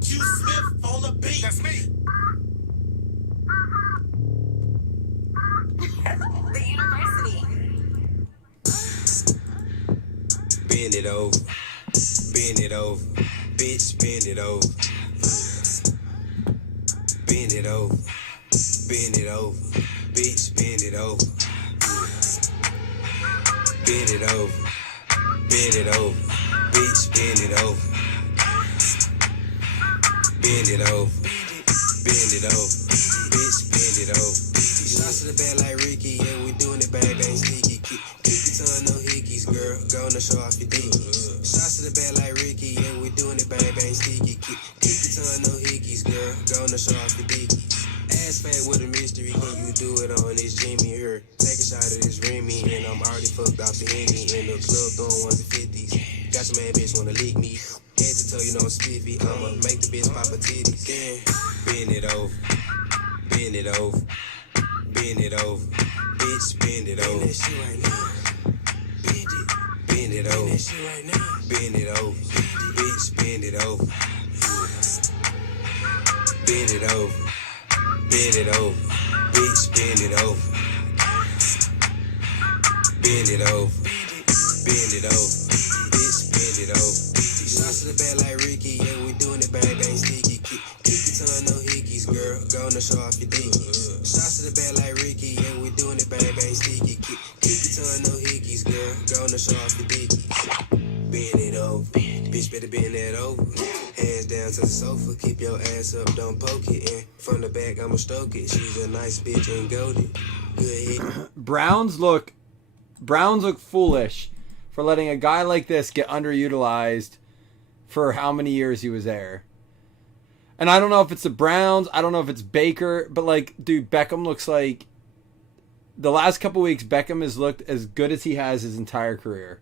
Q Smith on the beat. That's me. The university. Bend it over. Bend it over. Bitch, bend it over. Bend it over. Bend it over. Bitch, bend it over. Bend it over. Bend it over. Bitch, bend it over. Bend it over. Bend it over. Bitch, bend it over. Shots to the bed like Ricky, yeah, we doing it bang bang sticky. Keep your tongue, no hickeys, girl. Gonna show off your dick. Shots to the bed like Ricky, yeah, we doing it bang bang sticky. Keep your tongue, no hickeys, girl. Gonna show off your dick. Ass fat with a mystery, can you do it on this Jimmy here? Take a shot of this Remy, and I'm already fucked off the Henny. In the club throwing 150s. Got your man bitch wanna lick me. Head to toe, you know I'm spiffy. I'ma make the bitch pop her titties. Then bend it over. Bend it over. Bend it over. Bitch, bend it over. Bend that shit right now. Bend it. Bend it over. Bend that shit right now. Bend it over. Bitch, bend it over. Bend it over. Bend it over. Bitch, bend it over. Bend it over. Bend it over. Bitch, bend it over. Shots to the bed like Ricky, yeah, we doing it bang bang sticky. Keep your tongue, no hickeys, girl. Gonna show off your dick. Shots to the bed like Ricky, yeah, we doing it bang bang sticky. Keep your tongue, no hickeys, girl. Gonna show off your dick. Bend it over. Bitch, better bend that over. Hands down to the sofa. Keep your ass up, don't poke it. And from the back, I'ma stroke it. She's a nice bitch and goated. Good hit. Browns look foolish for letting a guy like this get underutilized for how many years he was there. And I don't know if it's the Browns, I don't know if it's Baker, but like, dude, Beckham looks like the last couple weeks Beckham has looked as good as he has his entire career.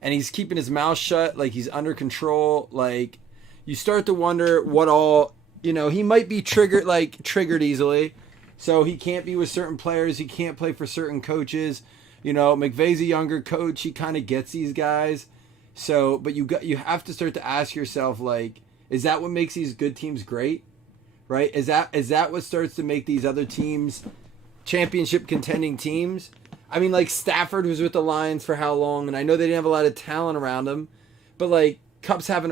And he's keeping his mouth shut, like he's under control. Like, you start to wonder what all, he might be triggered easily. So he can't be with certain players, he can't play for certain coaches. McVay's a younger coach, he kind of gets these guys. So, but you have to start to ask yourself, like, is that what makes these good teams great? Right? Is that what starts to make these other teams championship contending teams? I mean, like, Stafford was with the Lions for how long? And I know they didn't have a lot of talent around him, but like, Kupp's having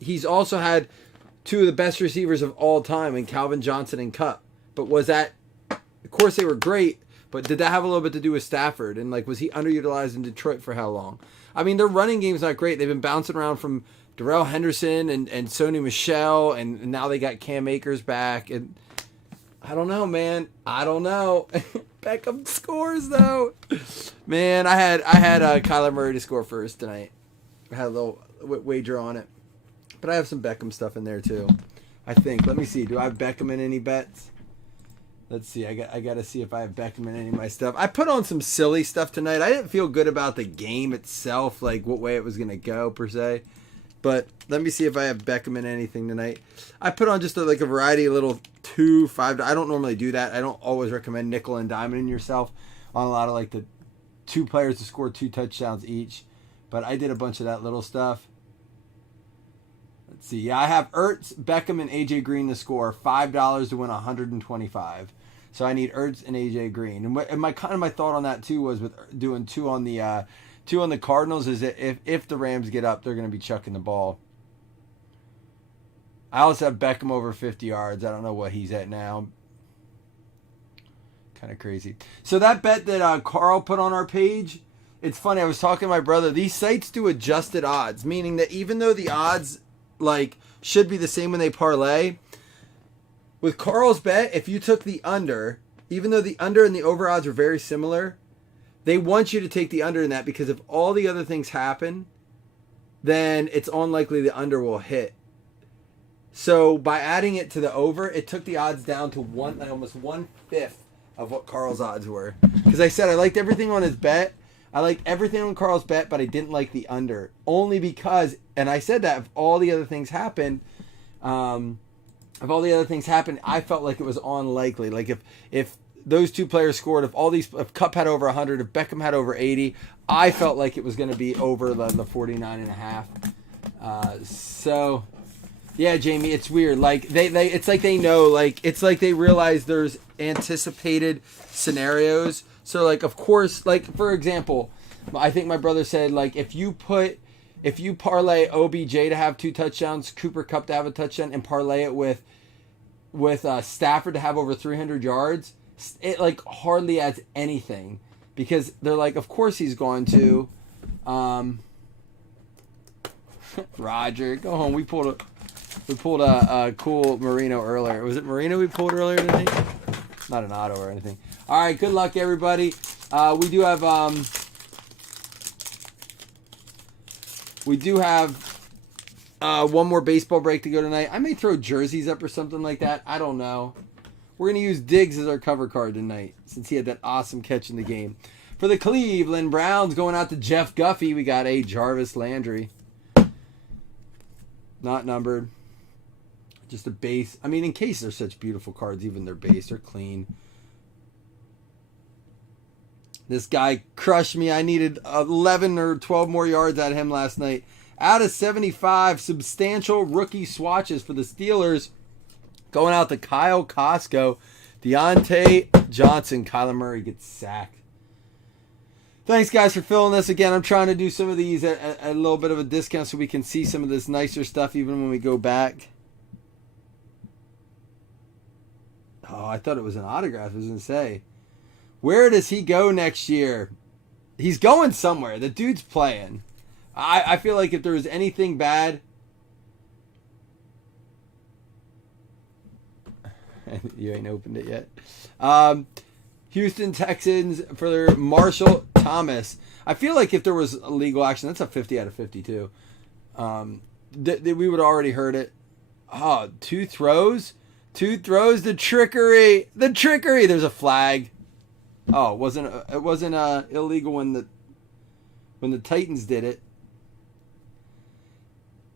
he's also had two of the best receivers of all time in Calvin Johnson and Kupp. But was that, of course they were great, but did that have a little bit to do with Stafford? And like, was he underutilized in Detroit for how long? I mean, their running game's not great. They've been bouncing around from Darrell Henderson and Sony Michel, and now they got Cam Akers back. And I don't know, man. I don't know. Beckham scores though. Man, I had Kyler Murray to score first tonight. I had a little wager on it, but I have some Beckham stuff in there too. I think. Let me see. Do I have Beckham in any bets? Let's see. I got to see if I have Beckham in any of my stuff. I put on some silly stuff tonight. I didn't feel good about the game itself, like what way it was gonna go per se. But let me see if I have Beckham in anything tonight. I put on just a variety of little 2, 5. I don't normally do that. I don't always recommend nickel and diamond yourself on a lot of like the 2 players to score 2 touchdowns each. But I did a bunch of that little stuff. Let's see. Yeah, I have Ertz, Beckham, and AJ Green to score $5 to win $125. So I need Ertz and AJ Green. And my thought on that too was with doing 2 on the Cardinals is that if the Rams get up, they're going to be chucking the ball. I also have Beckham over 50 yards. I don't know what he's at now. Kind of crazy. So that bet that Carl put on our page, it's funny. I was talking to my brother. These sites do adjusted odds, meaning that even though the odds should be the same when they parlay, with Carl's bet, if you took the under, even though the under and the over odds are very similar, they want you to take the under in that because if all the other things happen, then it's unlikely the under will hit. So by adding it to the over, it took the odds down to almost 1/5 of what Carl's odds were. Because I said I liked everything on his bet. I liked everything on Carl's bet, but I didn't like the under. Only because, and I said that if all the other things happened, I felt like it was unlikely. Like if those 2 players scored, if Kupp had over 100, if Beckham had over 80, I felt like it was going to be over the 49.5. So yeah, Jamie, it's weird. Like they it's like they know, like it's like they realize there's anticipated scenarios. So like of course, like for example, I think my brother said like if you parlay OBJ to have 2 touchdowns, Cooper Kupp to have a touchdown, and parlay it with Stafford to have over 300 yards, it like hardly adds anything because they're like, of course he's going to. Roger, go home. We pulled a cool Merino earlier. Was it Merino we pulled earlier today? Not an auto or anything. All right, good luck everybody. We do have one more baseball break to go tonight. I may throw jerseys up or something like that. I don't know. We're going to use Diggs as our cover card tonight since he had that awesome catch in the game. For the Cleveland Browns, going out to Jeff Guffey, we got a Jarvis Landry. Not numbered. Just a base. I mean, Encased they're such beautiful cards, even their base. They're clean. This guy crushed me. I needed 11 or 12 more yards out of him last night. Out of 75, substantial rookie swatches for the Steelers. Going out to Kyle Costco. Deontay Johnson. Kyler Murray gets sacked. Thanks, guys, for filling this. Again, I'm trying to do some of these at a little bit of a discount so we can see some of this nicer stuff even when we go back. Oh, I thought it was an autograph. I was going to say. Where does he go next year? He's going somewhere. The dude's playing. I feel like if there was anything bad... You ain't opened it yet. Houston Texans for Marshall Thomas. I feel like if there was a legal action, that's a 50 out of 52. We would have already heard it. Oh, 2 throws? 2 throws, the trickery. The trickery. There's a flag. Oh, it wasn't illegal when the Titans did it.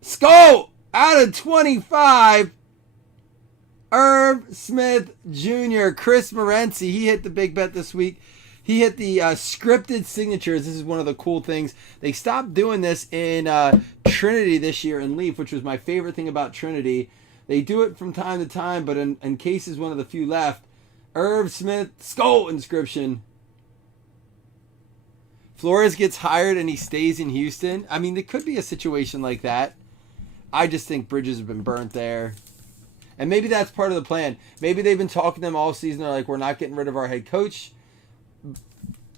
Skull out of 25. Irv Smith Jr., Chris Morency, he hit the big bet this week. He hit the scripted signatures. This is one of the cool things. They stopped doing this in Trinity this year in Leaf, which was my favorite thing about Trinity. They do it from time to time, but in case is one of the few left. Irv Smith, skull inscription. Flores gets hired and he stays in Houston. I mean, there could be a situation like that. I just think bridges have been burnt there. And maybe that's part of the plan. Maybe they've been talking to them all season. They're like, we're not getting rid of our head coach,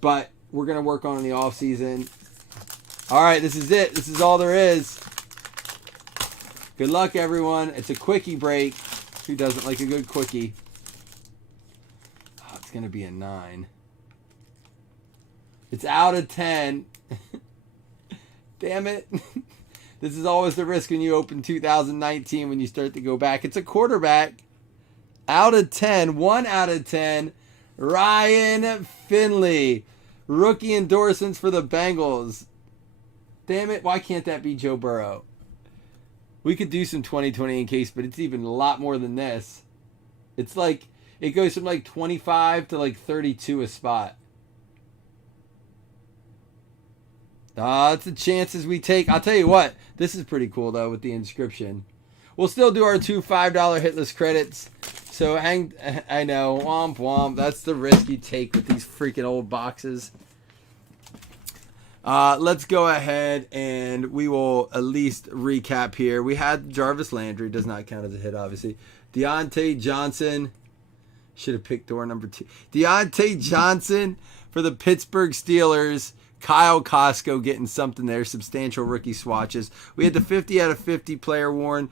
but we're going to work on it in the offseason. All right, this is it. This is all there is. Good luck, everyone. It's a quickie break. Who doesn't like a good quickie? Oh, it's going to be a 9. It's out of 10. Damn it. This is always the risk when you open 2019 when you start to go back. It's a quarterback. Out of 10. 1 out of 10. Ryan Finley. Rookie endorsements for the Bengals. Damn it. Why can't that be Joe Burrow? We could do some 2020 Encased, but it's even a lot more than this. It's like, it goes from like 25 to like 32 a spot. It's the chances we take. I'll tell you what, this is pretty cool though with the inscription. We'll still do our 2 $5 hitless credits. So I know, womp womp. That's the risk you take with these freaking old boxes. Let's go ahead and we will at least recap here. We had Jarvis Landry, does not count as a hit, obviously. Deontay Johnson, should have picked door number 2. Deontay Johnson for the Pittsburgh Steelers. Kyle Costco getting something there. Substantial rookie swatches. We had the 50 out of 50 player worn.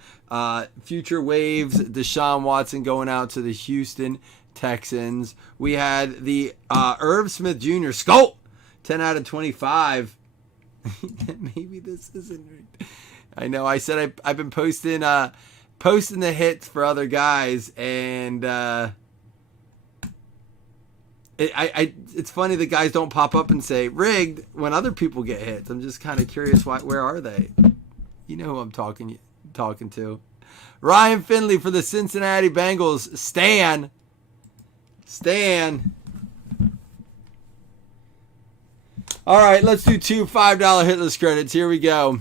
Future waves. Deshaun Watson going out to the Houston Texans. We had the Irv Smith Jr. Skull. 10 out of 25. Maybe this isn't. I know. I said I've been posting the hits for other guys, and it's funny the guys don't pop up and say rigged when other people get hits. I'm just kind of curious where are they? You know who I'm talking to. Ryan Finley for the Cincinnati Bengals. Stan. All right, let's do 2 $5 hitless credits. Here we go.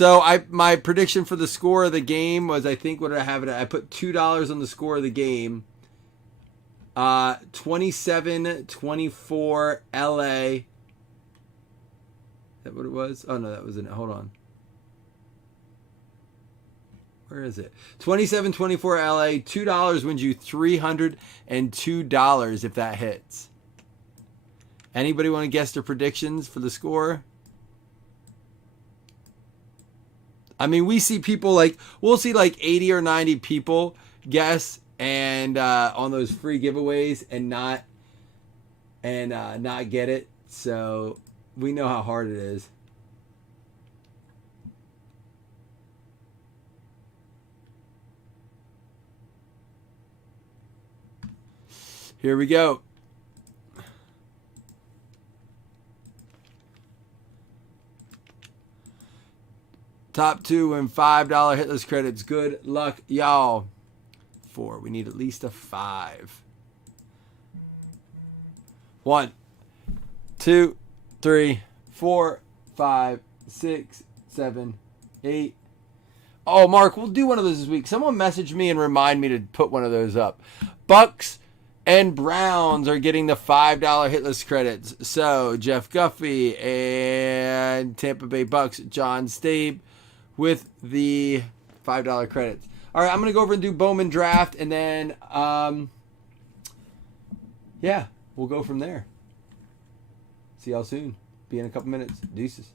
So my prediction for the score of the game was, I think, what did I have it at? I put $2 on the score of the game. 27-24 LA. Is that what it was? Oh no, that wasn't it. Hold on. Where is it? 27-24 LA. $2 wins you $302 if that hits. Anybody want to guess their predictions for the score? I mean, we see people we'll see 80 or 90 people guess and on those free giveaways and not get it. So we know how hard it is. Here we go. Top 2 win $5 hitless credits. Good luck, y'all. 4. We need at least a 5. 1, 2, 3, 4, 5, 6, 7, 8. Oh, Mark, we'll do one of those this week. Someone messaged me and remind me to put one of those up. Bucks and Browns are getting the $5 hitless credits. So, Jeff Guffey and Tampa Bay Bucks, John Stabe, with the $5 credits. All right, I'm going to go over and do Bowman draft, and then, yeah, we'll go from there. See y'all soon. Be in a couple minutes. Deuces.